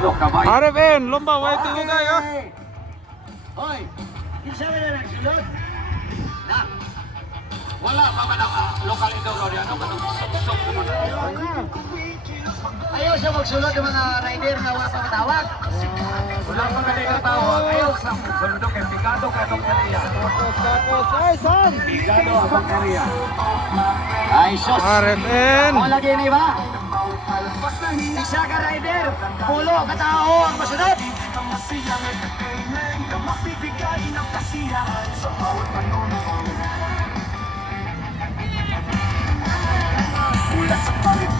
RFN, lomba, way tingog kayo. Hoy, isa ba na nagsulod? Na, wala pa man ang lokal ito, Gloria. Ano ba itong sok-sok naman na? Ayaw siya magsulod ng mga rider na wala pa matawag. Wala pa ka na tawag. Ayaw sa magsulod kay Picado ka itong kariya. Ay, son! Picado ang kariya. Ay, sos! RFN! O lagi ni ba? Isa ka rider, pulo katao ang masunod.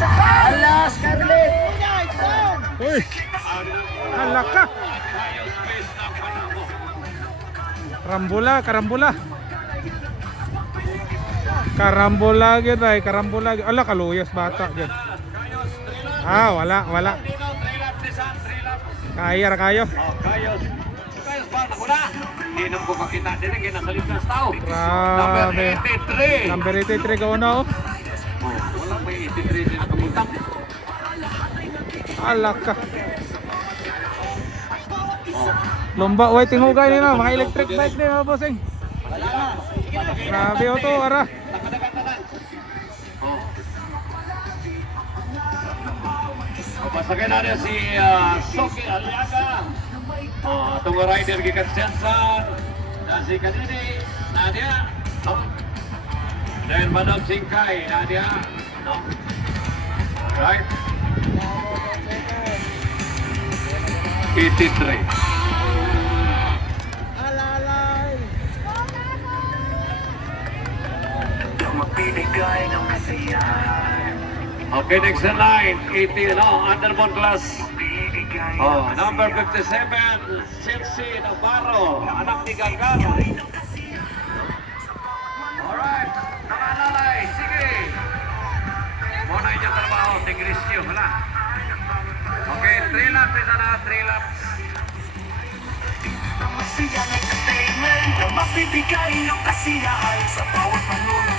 Alas, Scarlett! Uy! Halaka! Karambula, karambula. Karambola gyud ay, karambola. Ala kaluyas bata gyud. Ah, wala. Kaya ra kayo. Kayos ba? Nakuna! Hindi naman ko makita din ang ginasalit ng tao. Number Grabe. 83. Number 83 ka una oh. Wala may 83 din nakamuntang. Alaka. Lomba way tingugay nila, mga electric bike din mga bossing. Grabe oh to, ara. Pasagay na rin si Soki Aliaga. Itong rider gikan Sensan. Na si Kanini, Nadia. Then Madam Singkay, Nadia. Right? 83. Magbibigay ng kasiyahan. Okay, next in line, 80, underbone class. Number 57, Chelsea Navarro, anak ni Gagan. Alright, nakalalay, sige. Muna yung trabaho, tigrisyo, wala. Okay, 3 laps, isa na, 3 laps. Masiyang entertainment na magbibigay ng kasiyahan sa bawat manunood.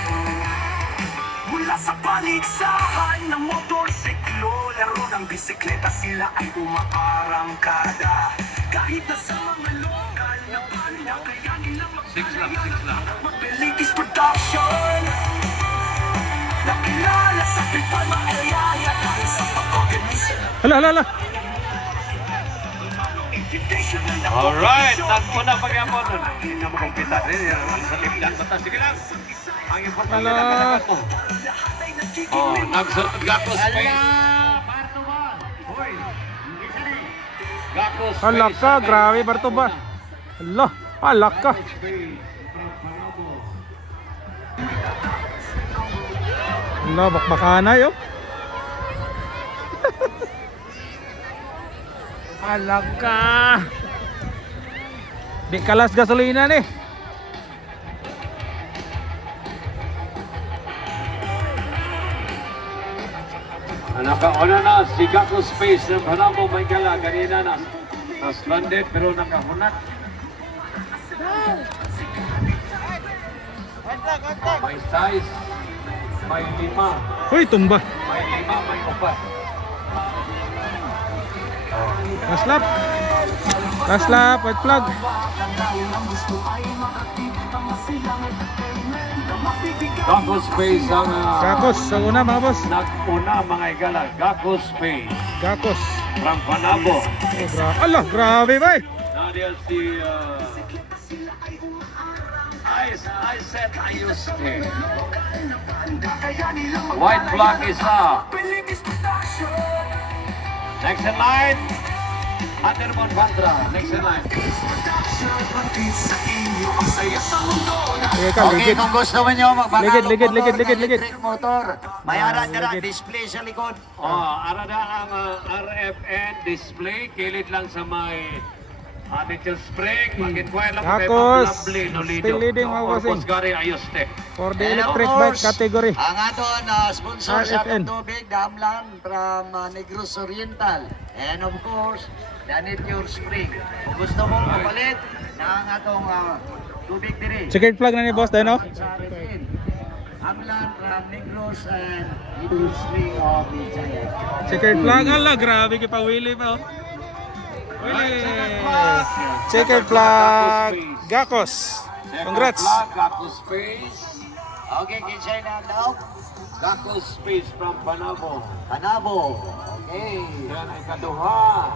Mula sa paligsahan ng motorsiklo, laro ng bisikleta, sila ay umaarangkada. Kahit na sa mga lokal na banda, kaya nilang 6 laps. Mabilis production. Nakilala sa Pipalma area dahil sa pag-organize. Hala. Alright, nagpuna pagyapon. Hindi na makumpita din, sa lipdan. Basta sige lang. Ang importante na kanagat mo. Nagsunod Gakos Space. Gakos Space. Halaka, grabe barto ba? Hala, halaka. Hala, bakbakana yo. Halaka. Di kalas gasolina nih. Nakauna na si Gakos Space ng Panamo may gala. Ganina na. Stranded pero nakahunat. May size. May 5. Uy, tumba. May 5, may 4. Last lap, white flag. Gakos Space ang Gakos, sa una mga boss. nag-una mga igala. Gakos Space Gakos. from Panabo. Allah, grabe ba? Nadia si I said Ayuste. White flag is up. Next in line, Andermon Vandra. Next in line. Teka, Okay, ligid. kung gusto mo nyo magbagalong Ligid. electric motor, may ara dira ligid. display sa likod. Ara na ang RFN display, kilid lang sa may detail spring, mag-inquire lang kay Gakos, Pablo Nolido. still leading mga bossing. Gary Ayuste. For the And of electric course, bike category. Ang aton sponsor sa RFN. tubig, Damlan from Negros Oriental. And of course, Danityor Spring. Kung gusto mong mapalit na ang atong tubig diri. Checkered flag na ni boss tayo, no? Sa RFN. Amlan from Negros and Negros Spring of Visayas. Checkered flag. Allah, grabe kipawili pa, oh. Checkered flag. Gakos. Congrats. Gakko Space. Okay, kinsay na daw? Gakko Space from Panabo. Panabo. Okay. Yan ay kaduha.